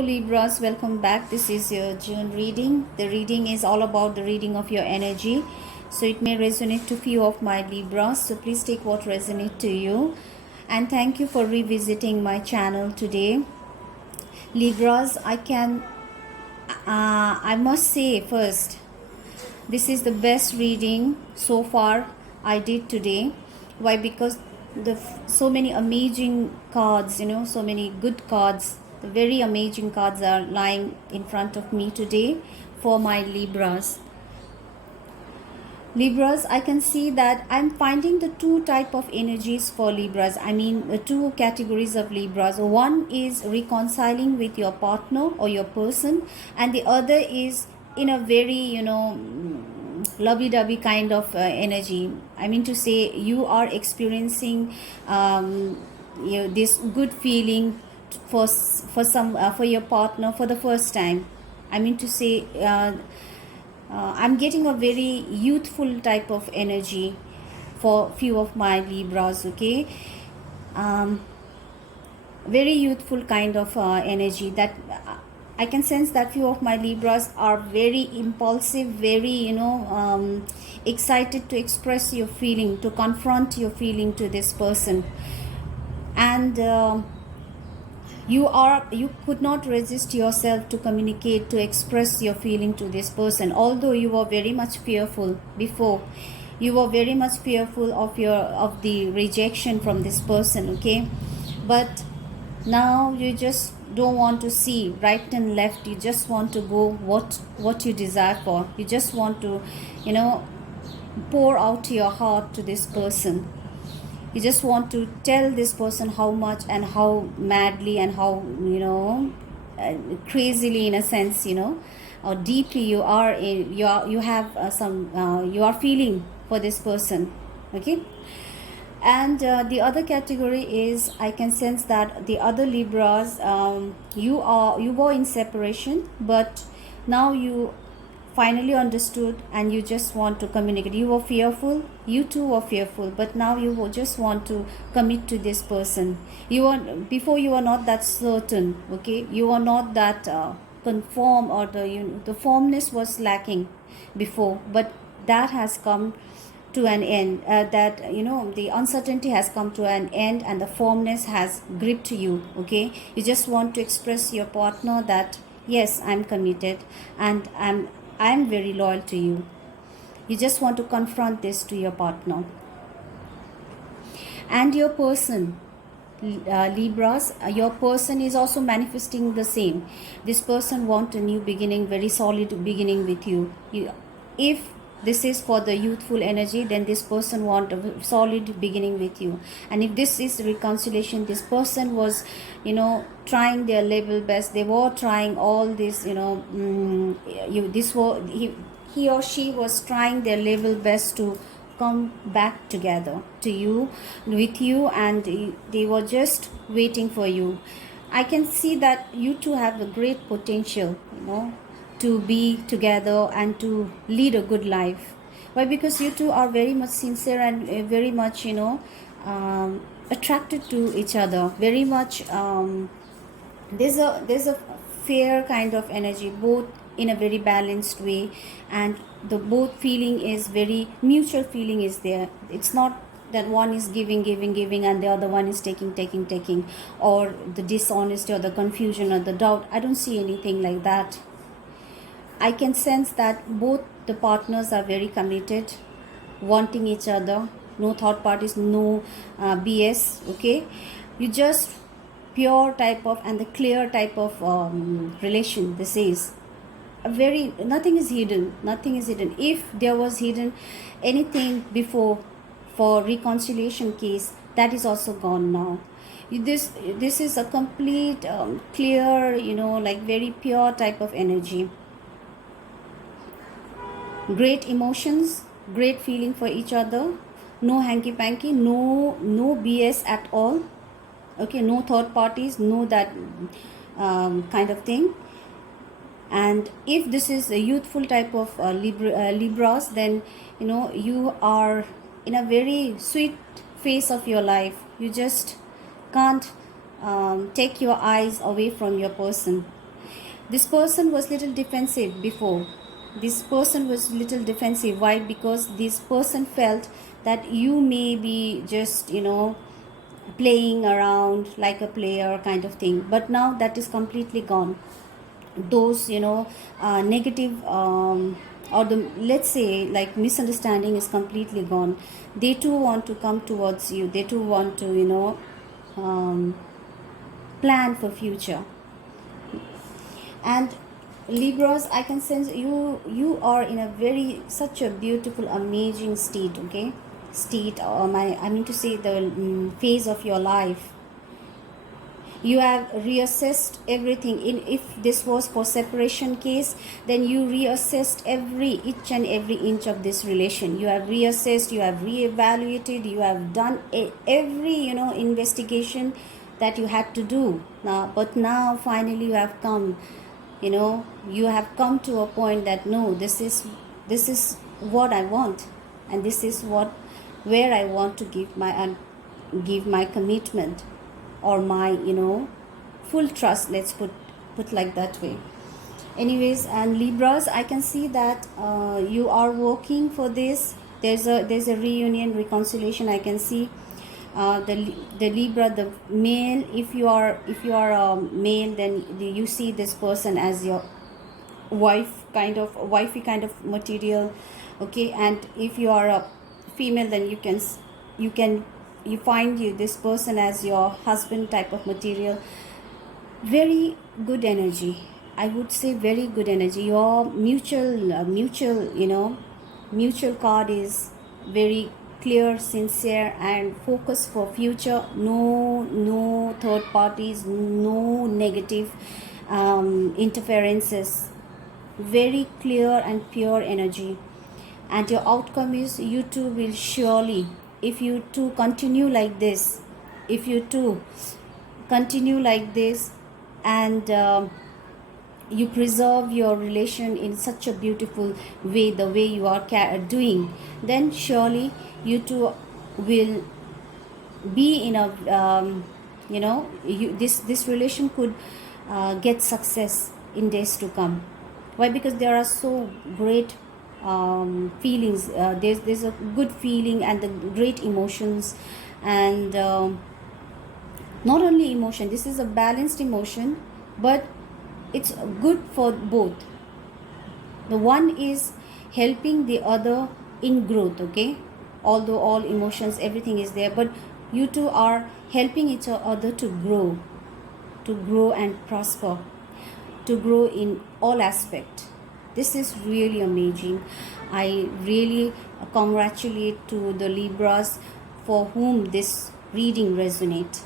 Libras, welcome back. This is your June reading. The reading is all about the reading of your energy. So it may resonate to few of my Libras. So please take what resonates to you. And thank you for revisiting my channel today. Libras, I must say first, this is the best reading so far I did today. Why? Because so many amazing cards, so many good cards, the very amazing cards are lying in front of me today for my Libras. Libras, I can see that I'm finding the two type of energies for Libras. I mean, the two categories of Libras. One is reconciling with your partner or your person, and the other is in a very, lovey-dovey kind of energy. I mean to say, you are experiencing this good feeling for your partner for the first time. I mean to say, I'm getting a very youthful type of energy for few of my Libras. Okay, very youthful kind of energy that I can sense that few of my Libras are very impulsive, very excited to express your feeling, to confront your feeling to this person, and you could not resist yourself to communicate, to express your feeling to this person, although you were very much fearful before. You were very much fearful of the rejection from this person. Okay, but now you just don't want to see right and left. You just want to go what you desire for. You just want to pour out your heart to this person. You just want to tell this person how much and how madly and how crazily, in a sense, or deeply you are you have you are feeling for this person. Okay, and the other category is, I can sense that the other Libras, you were in separation, but now you finally understood and you just want to communicate. You were fearful, you too were fearful, but now you just want to commit to this person. Before you were not that certain. Okay, you were not that conform, or the firmness was lacking before, but that has come to an end. That the uncertainty has come to an end and the firmness has gripped you. Okay, you just want to express your partner that yes, I'm committed and I'm very loyal to you. You just want to confront this to your partner. And your person, Libras, your person is also manifesting the same. This person wants a new beginning, very solid beginning with you. If this is for the youthful energy, then this person wants a solid beginning with you. And if this is reconciliation, this person was trying their level best. They were trying all this, he or she was trying their level best to come back together to you, with you, and they were just waiting for you. I can see that you two have a great potential, to be together and to lead a good life. Why? Because you two are very much sincere and very much attracted to each other, very much. There's a fair kind of energy, both in a very balanced way, and the both feeling is very mutual. Feeling is there. It's not that one is giving and the other one is taking, or the dishonesty or the confusion or the doubt. I don't see anything like that. I can sense that both the partners are very committed, wanting each other, no third parties, no BS. Okay, you just pure type of and the clear type of relation. This is a very, nothing is hidden. If there was hidden anything before for reconciliation case, that is also gone now. This is a complete clear, like very pure type of energy. Great emotions, great feeling for each other, no hanky-panky, no BS at all. Okay, no third parties, no that kind of thing. And if this is a youthful type of Libras, then you are in a very sweet phase of your life. You just can't take your eyes away from your person. This person was little defensive before. This person was little defensive. Why? Because this person felt that you may be just, playing around like a player kind of thing. But now that is completely gone. Those, negative, or the, let's say, like, misunderstanding is completely gone. They too want to come towards you. They too want to, plan for future. And Libras, I can sense you are in a very, such a beautiful, amazing state. Okay, state, or I mean to say, the phase of your life. You have reassessed everything. If this was for separation case, then you reassessed each and every inch of this relation. You have reassessed, you have reevaluated, you have done every, investigation that you had to do now. But now finally you have come, you have come to a point that no, this is what I want, and this is where I want to give my commitment, or my, full trust. Let's put like that way. Anyways, and Libras, I can see that you are working for this. There's a reunion, reconciliation. I can see the Libra, the male. If you are a male, then you see this person as your wifey kind of material. Okay, and if you are a female, then you find this person as your husband type of material. Very good energy, I would say, very good energy. Your mutual card is very clear, sincere, and focused for future. No third parties, no negative interferences. Very clear and pure energy. And your outcome is, you two will surely, if you two continue like this, and you preserve your relation in such a beautiful way, the way you are doing, then surely you two will be in a this relation could get success in days to come. Why? Because there are so great feelings. There's a good feeling and the great emotions, and not only emotion, this is a balanced emotion, but it's good for both. The one is helping the other in growth. Okay, although all emotions, everything is there, but you two are helping each other to grow and prosper, to grow in all aspects. This is really amazing. I really congratulate to the Libras for whom this reading resonates.